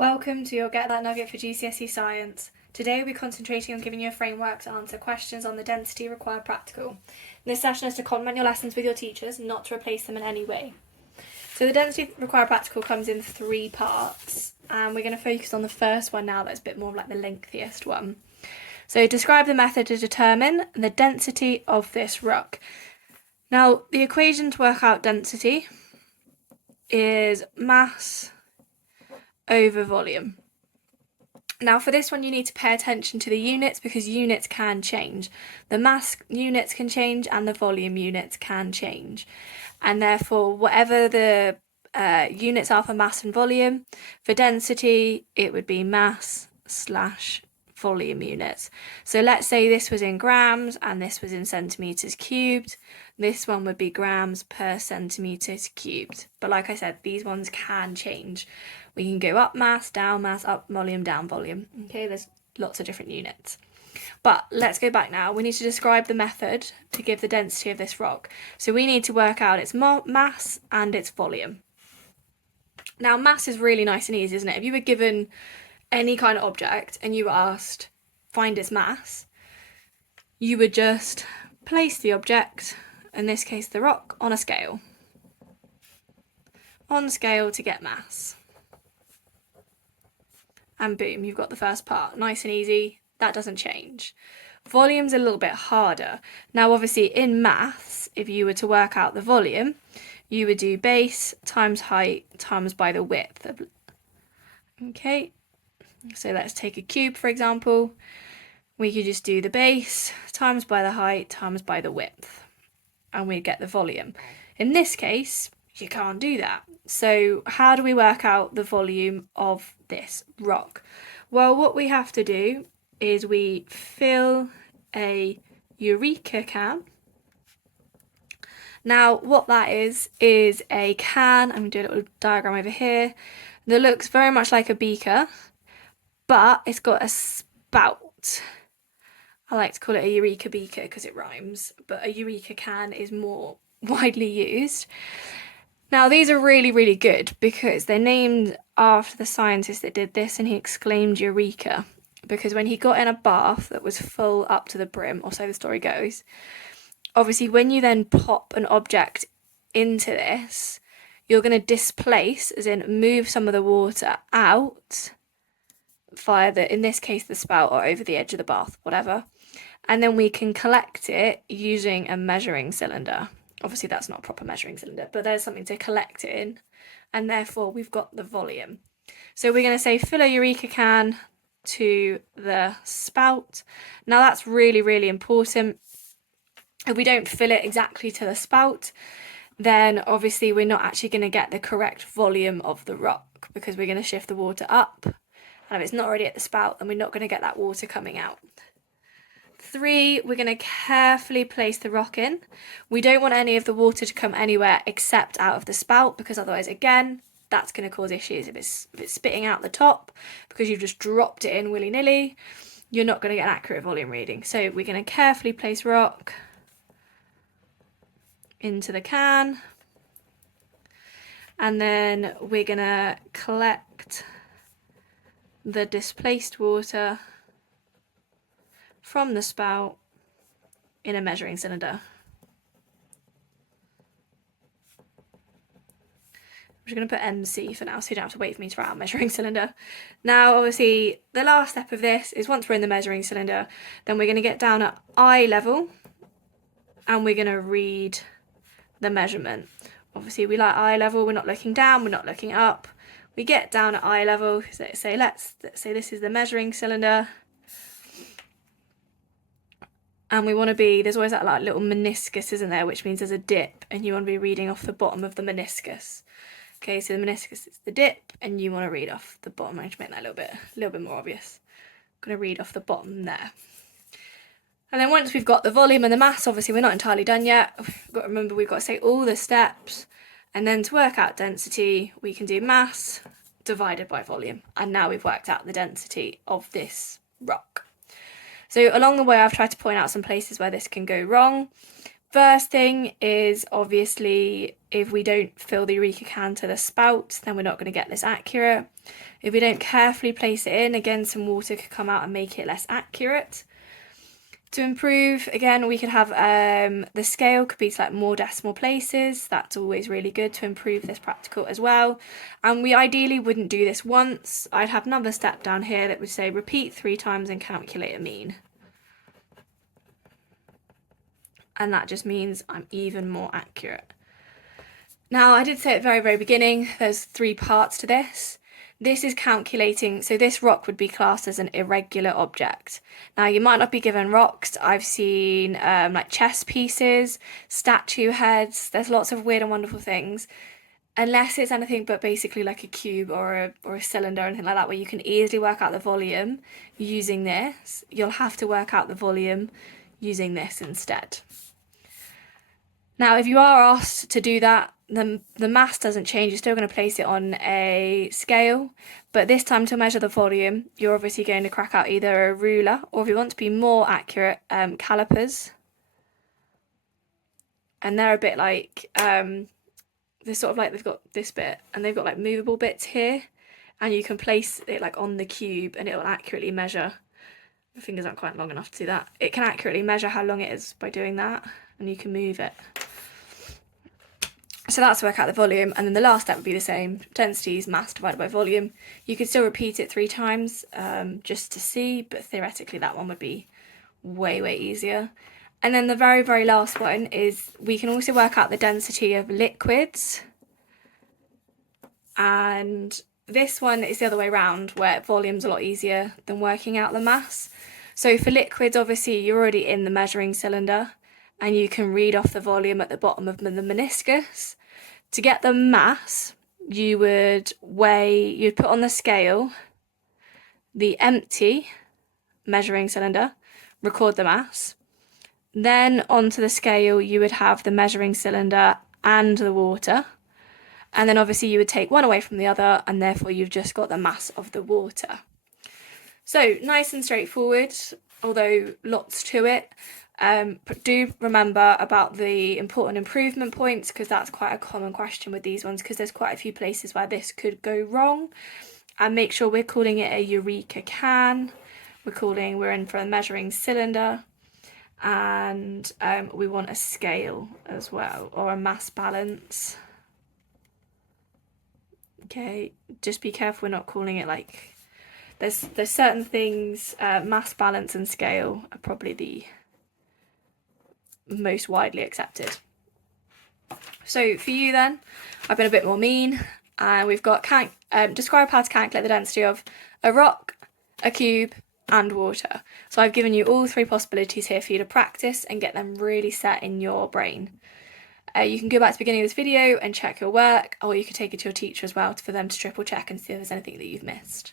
Welcome to your Get That Nugget for GCSE Science. Today we'll be concentrating on giving you a framework to answer questions on the density required practical. This session is to complement your lessons with your teachers, not to replace them in any way. So the density required practical comes in 3 parts, and we're going to focus on the first one now. That's a bit more like the lengthiest one. So describe the method to determine the density of this rock. Now the equation to work out density is mass over volume. Now for this one you need to pay attention to the units because units can change. The mass units can change and the volume units can change. And therefore whatever the units are for mass and volume, for density it would be mass / volume units. So let's say this was in grams and this was in centimetres cubed. This one would be grams per centimetres cubed. But like I said, these ones can change. We can go up mass, up volume, down volume. Okay, there's lots of different units. But let's go back now. We need to describe the method to give the density of this rock. So we need to work out its mass and its volume. Now mass is really nice and easy, isn't it? If you were given any kind of object and you were asked find its mass, you would just place the object, in this case the rock, on a scale. On the scale to get mass. And boom, you've got the first part. Nice and easy, that doesn't change. Volume's a little bit harder. Now obviously in maths, if you were to work out the volume, you would do base times height times by the width. Okay, so let's take a cube for example. We could just do the base times by the height times by the width and we'd get the volume. In this case, you can't do that. So how do we work out the volume of this rock? Well, what we have to do is we fill a Eureka can. Now what that is a can, I'm going to do a little diagram over here, that looks very much like a beaker, but it's got a spout. I like to call it a Eureka beaker because it rhymes, but a Eureka can is more widely used. Now these are really, really good because they're named after the scientist that did this, and he exclaimed Eureka because when he got in a bath that was full up to the brim, or so the story goes, obviously when you then pop an object into this, you're going to displace, as in move some of the water out via the, in this case, the spout or over the edge of the bath, whatever. And then we can collect it using a measuring cylinder. Obviously that's not a proper measuring cylinder, but there's something to collect it in, and therefore we've got the volume. So we're going to say fill a Eureka can to the spout. Now that's really, really important. If we don't fill it exactly to the spout, then obviously we're not actually going to get the correct volume of the rock because we're going to shift the water up. And if it's not already at the spout, then we're not going to get that water coming out. 3, we're going to carefully place the rock in. We don't want any of the water to come anywhere except out of the spout because otherwise, again, that's going to cause issues. If it's spitting out the top because you've just dropped it in willy-nilly, you're not going to get an accurate volume reading. So we're going to carefully place rock into the can, and then we're going to collect the displaced water from the spout in a measuring cylinder. I'm just going to put MC for now so you don't have to wait for me to write out measuring cylinder. Now obviously the last step of this is once we're in the measuring cylinder, then we're going to get down at eye level and we're going to read the measurement. Obviously we like eye level, we're not looking down, we're not looking up. We get down at eye level, so let's say this is the measuring cylinder. And we want to be, there's always that like little meniscus, isn't there, which means there's a dip and you want to be reading off the bottom of the meniscus. Okay, so the meniscus is the dip and you want to read off the bottom. I'm going to make that a little bit more obvious. I'm going to read off the bottom there. And then once we've got the volume and the mass, obviously we're not entirely done yet. We've got to remember we've got to say all the steps. And then to work out density, we can do mass divided by volume. And now we've worked out the density of this rock. So along the way, I've tried to point out some places where this can go wrong. First thing is obviously if we don't fill the Eureka can to the spout, then we're not going to get this accurate. If we don't carefully place it in, again, some water could come out and make it less accurate. To improve, again, we could have the scale could be to like more decimal places. That's always really good to improve this practical as well. And we ideally wouldn't do this once. I'd have another step down here that would say repeat 3 times and calculate a mean. And that just means I'm even more accurate. Now, I did say at the very, very beginning, there's 3 parts to this. This is calculating, so this rock would be classed as an irregular object. Now, you might not be given rocks. I've seen like chess pieces, statue heads. There's lots of weird and wonderful things. Unless it's anything but basically like a cube or a cylinder or anything like that, where you can easily work out the volume using this, you'll have to work out the volume using this instead. Now, if you are asked to do that, then the mass doesn't change. You're still going to place it on a scale, but this time to measure the volume, you're obviously going to crack out either a ruler or, if you want to be more accurate, calipers. And they're a bit like, they're sort of like, they've got this bit and they've got like movable bits here, and you can place it like on the cube and it will accurately measure. My fingers aren't quite long enough to do that. It can accurately measure how long it is by doing that, and you can move it. So that's to work out the volume, and then the last step would be the same. Density is mass divided by volume. You could still repeat it 3 times just to see, but theoretically that one would be way, way easier. And then the very, very last one is we can also work out the density of liquids. And this one is the other way around, where volume's a lot easier than working out the mass. So for liquids, obviously, you're already in the measuring cylinder, and you can read off the volume at the bottom of the meniscus. To get the mass, you'd put on the scale the empty measuring cylinder, record the mass. Then onto the scale, you would have the measuring cylinder and the water. And then obviously you would take one away from the other, and therefore you've just got the mass of the water. So nice and straightforward, although lots to it. But do remember about the important improvement points, because that's quite a common question with these ones, because there's quite a few places where this could go wrong. And make sure we're calling it a Eureka can. We're in for a measuring cylinder. And we want a scale as well, or a mass balance. Okay, just be careful we're not calling it like... There's certain things, mass balance and scale are probably the most widely accepted. So for you then, I've been a bit more mean, and we've got describe how to calculate the density of a rock, a cube, and water. So I've given you all 3 possibilities here for you to practice and get them really set in your brain. You can go back to the beginning of this video and check your work, or you could take it to your teacher as well for them to triple check and see if there's anything that you've missed.